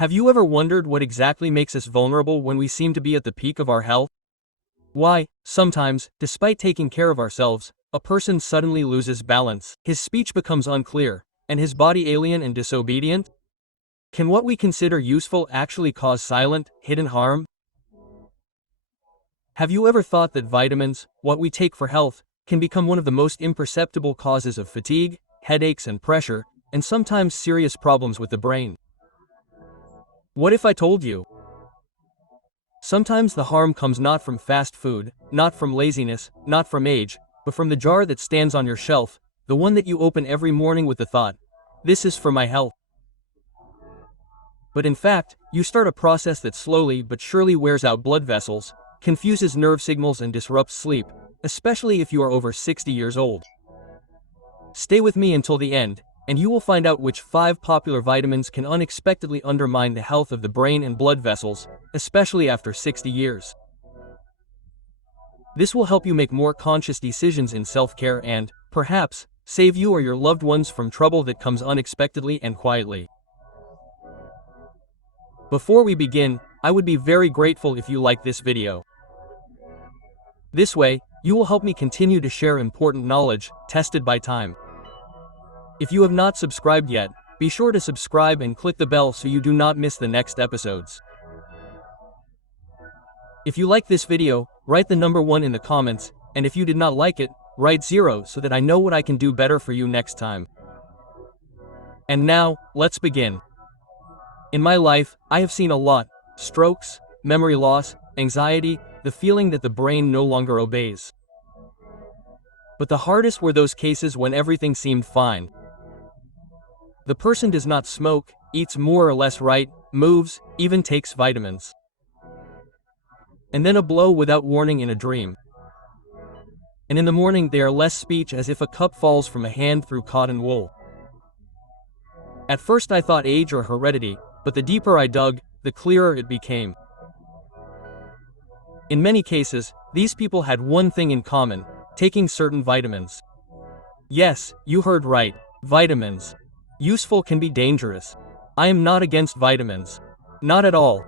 Have you ever wondered what exactly makes us vulnerable when we seem to be at the peak of our health? Why, sometimes, despite taking care of ourselves, a person suddenly loses balance, his speech becomes unclear, and his body alien and disobedient? Can what we consider useful actually cause silent, hidden harm? Have you ever thought that vitamins, what we take for health, can become one of the most imperceptible causes of fatigue, headaches and pressure, and sometimes serious problems with the brain? What if I told you? Sometimes the harm comes not from fast food, not from laziness, not from age, but from the jar that stands on your shelf, the one that you open every morning with the thought, "This is for my health." But in fact, you start a process that slowly but surely wears out blood vessels, confuses nerve signals and disrupts sleep, especially if you are over 60 years old. Stay with me until the end, and you will find out which 5 popular vitamins can unexpectedly undermine the health of the brain and blood vessels, especially after 60 years. This will help you make more conscious decisions in self-care and, perhaps, save you or your loved ones from trouble that comes unexpectedly and quietly. Before we begin, I would be very grateful if you like this video. This way, you will help me continue to share important knowledge, tested by time. If you have not subscribed yet, be sure to subscribe and click the bell so you do not miss the next episodes. If you like this video, write the number 1 in the comments, and if you did not like it, write 0 so that I know what I can do better for you next time. And now, let's begin. In my life, I have seen a lot: strokes, memory loss, anxiety, the feeling that the brain no longer obeys. But the hardest were those cases when everything seemed fine. The person does not smoke, eats more or less right, moves, even takes vitamins. And then a blow without warning in a dream. And in the morning they are less speech, as if a cup falls from a hand through cotton wool. At first I thought age or heredity, but the deeper I dug, the clearer it became. In many cases, these people had one thing in common: taking certain vitamins. Yes, you heard right, vitamins. Useful can be dangerous. I am not against vitamins. Not at all.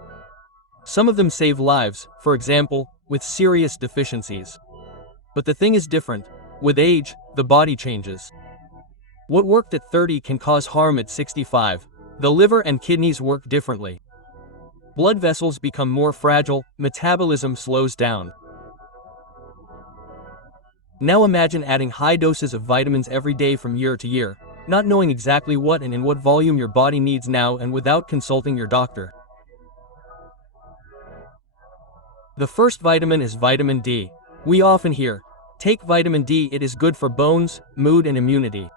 Some of them save lives, for example, with serious deficiencies. But the thing is different. With age, the body changes. What worked at 30 can cause harm at 65. The liver and kidneys work differently. Blood vessels become more fragile, metabolism slows down. Now imagine adding high doses of vitamins every day from year to year, not knowing exactly what and in what volume your body needs now and without consulting your doctor. The first vitamin is vitamin D. We often hear, "Take vitamin D, it is good for bones, mood and immunity."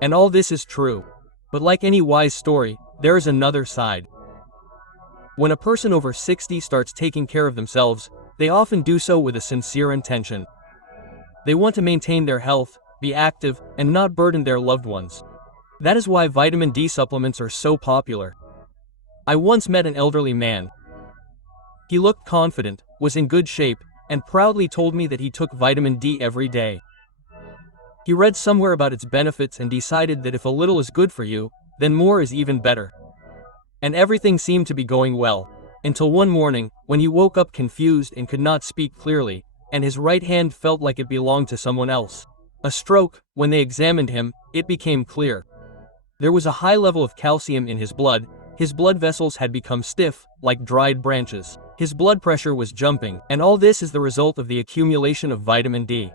And all this is true. But like any wise story, there is another side. When a person over 60 starts taking care of themselves, they often do so with a sincere intention. They want to maintain their health, be active, and not burden their loved ones. That is why vitamin D supplements are so popular. I once met an elderly man. He looked confident, was in good shape, and proudly told me that he took vitamin D every day. He read somewhere about its benefits and decided that if a little is good for you, then more is even better. And everything seemed to be going well, until one morning, when he woke up confused and could not speak clearly, and his right hand felt like it belonged to someone else. A stroke. When they examined him, it became clear. There was a high level of calcium in his blood vessels had become stiff, like dried branches. His blood pressure was jumping, and all this is the result of the accumulation of vitamin D.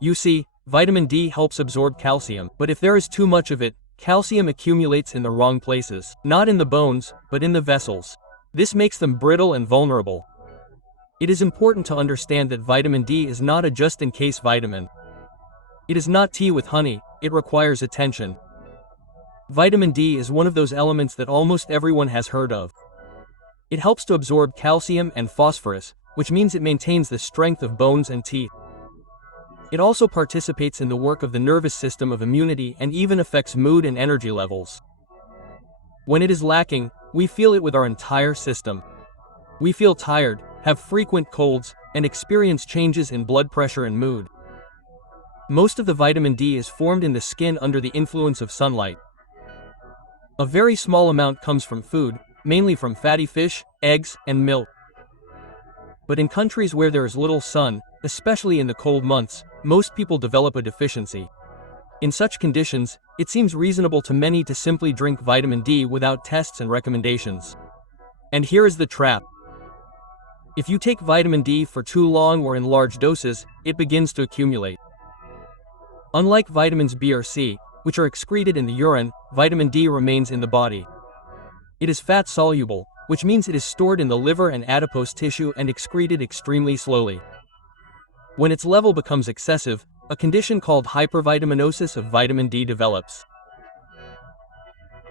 You see, vitamin D helps absorb calcium, but if there is too much of it, calcium accumulates in the wrong places, not in the bones, but in the vessels. This makes them brittle and vulnerable. It is important to understand that vitamin D is not a just-in-case vitamin. It is not tea with honey, it requires attention. Vitamin D is one of those elements that almost everyone has heard of. It helps to absorb calcium and phosphorus, which means it maintains the strength of bones and teeth. It also participates in the work of the nervous system, of immunity, and even affects mood and energy levels. When it is lacking, we feel it with our entire system. We feel tired, have frequent colds, and experience changes in blood pressure and mood. Most of the vitamin D is formed in the skin under the influence of sunlight. A very small amount comes from food, mainly from fatty fish, eggs, and milk. But in countries where there is little sun, especially in the cold months, most people develop a deficiency. In such conditions, it seems reasonable to many to simply drink vitamin D without tests and recommendations. And here is the trap. If you take vitamin D for too long or in large doses, it begins to accumulate. Unlike vitamins B or C, which are excreted in the urine, vitamin D remains in the body. It is fat-soluble, which means it is stored in the liver and adipose tissue and excreted extremely slowly. When its level becomes excessive, a condition called hypervitaminosis of vitamin D develops.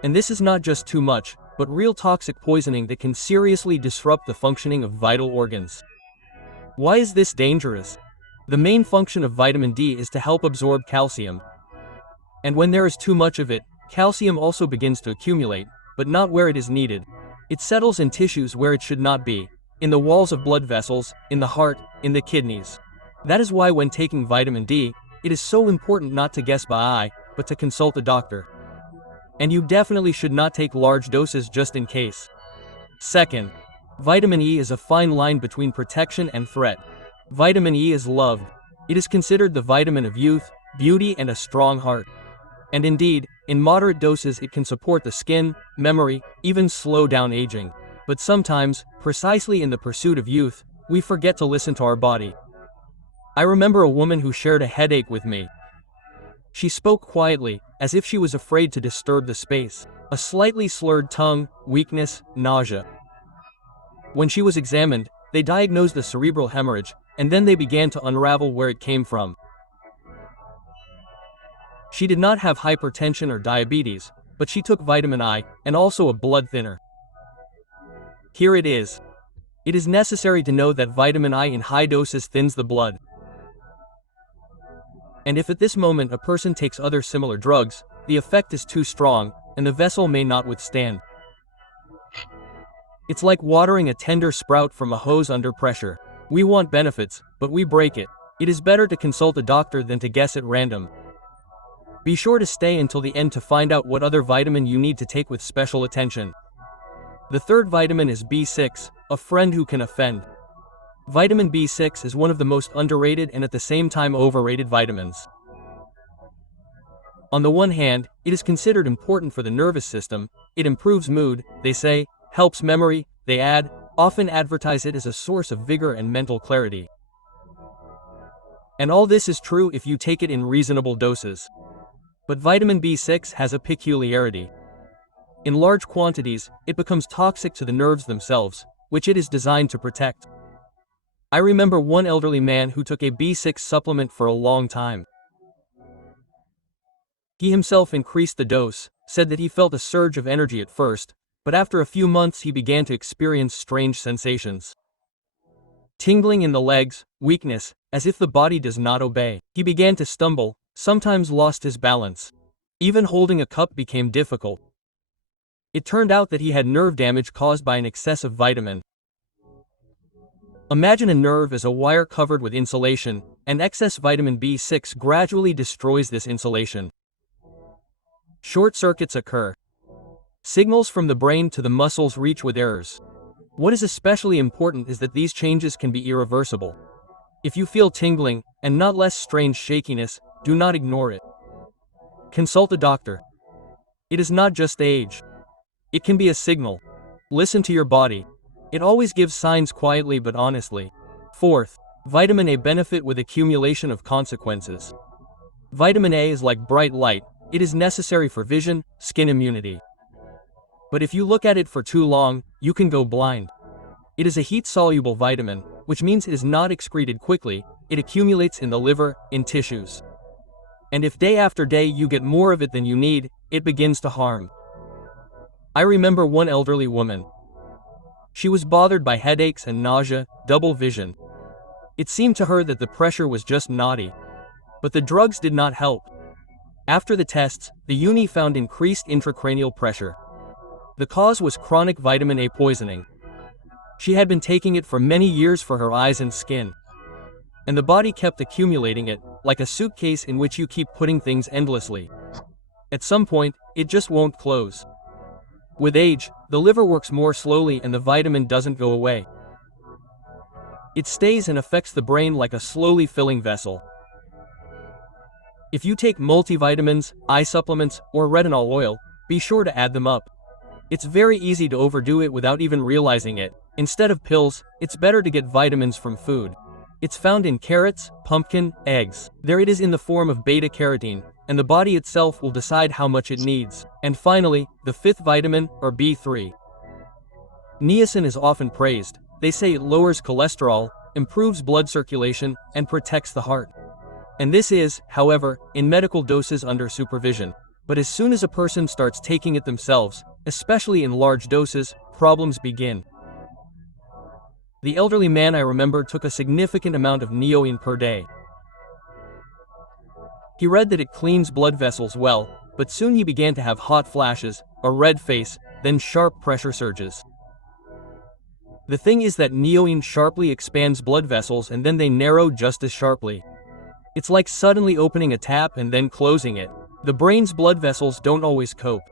And this is not just too much, but real toxic poisoning that can seriously disrupt the functioning of vital organs. Why is this dangerous? The main function of vitamin D is to help absorb calcium. And when there is too much of it, calcium also begins to accumulate, but not where it is needed. It settles in tissues where it should not be, in the walls of blood vessels, in the heart, in the kidneys. That is why when taking vitamin D, it is so important not to guess by eye, but to consult a doctor. And you definitely should not take large doses just in case. Second, vitamin E is a fine line between protection and threat. Vitamin E is loved. It is considered the vitamin of youth, beauty, and a strong heart. And indeed, in moderate doses it can support the skin, memory, even slow down aging. But sometimes, precisely in the pursuit of youth, we forget to listen to our body. I remember a woman who shared a headache with me. She spoke quietly, as if she was afraid to disturb the space. A slightly slurred tongue, weakness, nausea. When she was examined, they diagnosed a cerebral hemorrhage, and then they began to unravel where it came from. She did not have hypertension or diabetes, but she took vitamin I, and also a blood thinner. Here it is. It is necessary to know that vitamin I in high doses thins the blood. And if at this moment a person takes other similar drugs, the effect is too strong, and the vessel may not withstand. It's like watering a tender sprout from a hose under pressure. We want benefits, but we break it. It is better to consult a doctor than to guess at random. Be sure to stay until the end to find out what other vitamin you need to take with special attention. The third vitamin is B6, a friend who can offend. Vitamin B6 is one of the most underrated and at the same time overrated vitamins. On the one hand, it is considered important for the nervous system, it improves mood, they say, helps memory, they add, often advertise it as a source of vigor and mental clarity. And all this is true if you take it in reasonable doses. But vitamin B6 has a peculiarity. In large quantities, it becomes toxic to the nerves themselves, which it is designed to protect. I remember one elderly man who took a B6 supplement for a long time. He himself increased the dose, said that he felt a surge of energy at first, but after a few months he began to experience strange sensations. Tingling in the legs, weakness, as if the body does not obey. He began to stumble, sometimes lost his balance. Even holding a cup became difficult. It turned out that he had nerve damage caused by an excess of vitamin. Imagine a nerve as a wire covered with insulation, and excess vitamin B6 gradually destroys this insulation. Short circuits occur. Signals from the brain to the muscles reach with errors. What is especially important is that these changes can be irreversible. If you feel tingling, and not less strange shakiness, do not ignore it. Consult a doctor. It is not just age. It can be a signal. Listen to your body. It always gives signs quietly but honestly. Fourth, vitamin A benefit with accumulation of consequences. Vitamin A is like bright light, it is necessary for vision, skin immunity. But if you look at it for too long, you can go blind. It is a heat-soluble vitamin, which means it is not excreted quickly, it accumulates in the liver, in tissues. And if day after day you get more of it than you need, it begins to harm. I remember one elderly woman. She was bothered by headaches and nausea, double vision. It seemed to her that the pressure was just naughty. But the drugs did not help. After the tests, the uni found increased intracranial pressure. The cause was chronic vitamin A poisoning. She had been taking it for many years for her eyes and skin. And the body kept accumulating it, like a suitcase in which you keep putting things endlessly. At some point, it just won't close. With age, the liver works more slowly and the vitamin doesn't go away. It stays and affects the brain like a slowly filling vessel. If you take multivitamins, eye supplements, or retinol oil, be sure to add them up. It's very easy to overdo it without even realizing it. Instead of pills, it's better to get vitamins from food. It's found in carrots, pumpkin, eggs. There it is in the form of beta-carotene, and the body itself will decide how much it needs. And finally, the fifth vitamin, or B3. Niacin is often praised. They say it lowers cholesterol, improves blood circulation, and protects the heart. And this is, however, in medical doses under supervision. But as soon as a person starts taking it themselves, especially in large doses, problems begin. The elderly man I remember took a significant amount of niacin per day. He read that it cleans blood vessels well, but soon he began to have hot flashes, a red face, then sharp pressure surges. The thing is that niacin sharply expands blood vessels and then they narrow just as sharply. It's like suddenly opening a tap and then closing it. The brain's blood vessels don't always cope.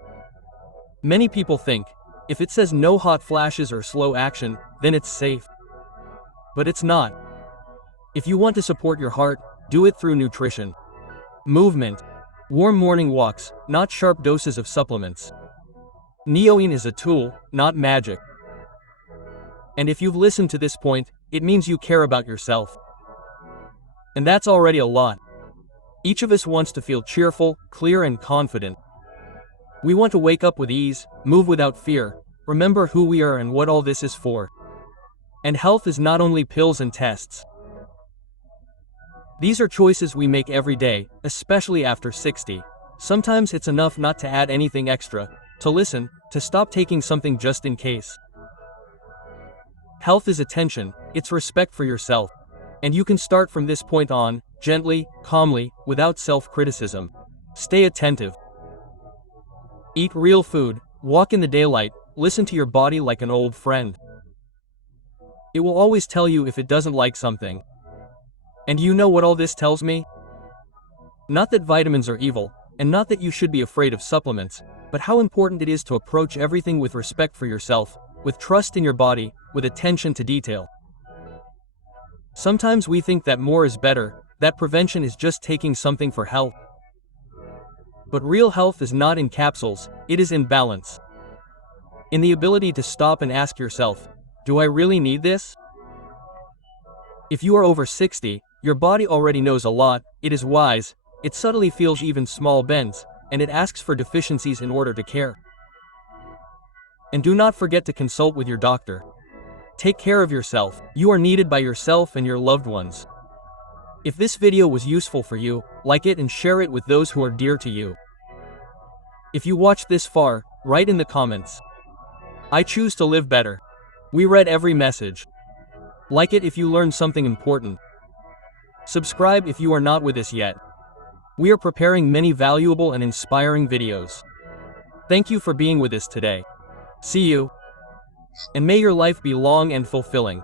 Many people think, if it says no hot flashes or slow action, then it's safe. But it's not. If you want to support your heart, do it through nutrition. Movement. Warm morning walks, not sharp doses of supplements. Niacin is a tool, not magic. And if you've listened to this point, it means you care about yourself. And that's already a lot. Each of us wants to feel cheerful, clear, and confident. We want to wake up with ease, move without fear, remember who we are and what all this is for. And health is not only pills and tests. These are choices we make every day, especially after 60. Sometimes it's enough not to add anything extra, to listen, to stop taking something just in case. Health is attention, it's respect for yourself. And you can start from this point on, gently, calmly, without self-criticism. Stay attentive. Eat real food, walk in the daylight, listen to your body like an old friend. It will always tell you if it doesn't like something. And you know what all this tells me? Not that vitamins are evil, and not that you should be afraid of supplements, but how important it is to approach everything with respect for yourself, with trust in your body, with attention to detail. Sometimes we think that more is better, that prevention is just taking something for health. But real health is not in capsules, it is in balance. In the ability to stop and ask yourself, do I really need this? If you are over 60, your body already knows a lot, it is wise, it subtly feels even small bends, and it asks for deficiencies in order to care. And do not forget to consult with your doctor. Take care of yourself. You are needed by yourself and your loved ones. If this video was useful for you, like it and share it with those who are dear to you. If you watched this far, write in the comments. I choose to live better. We read every message. Like it if you learned something important. Subscribe if you are not with us yet. We are preparing many valuable and inspiring videos. Thank you for being with us today. See you. And may your life be long and fulfilling.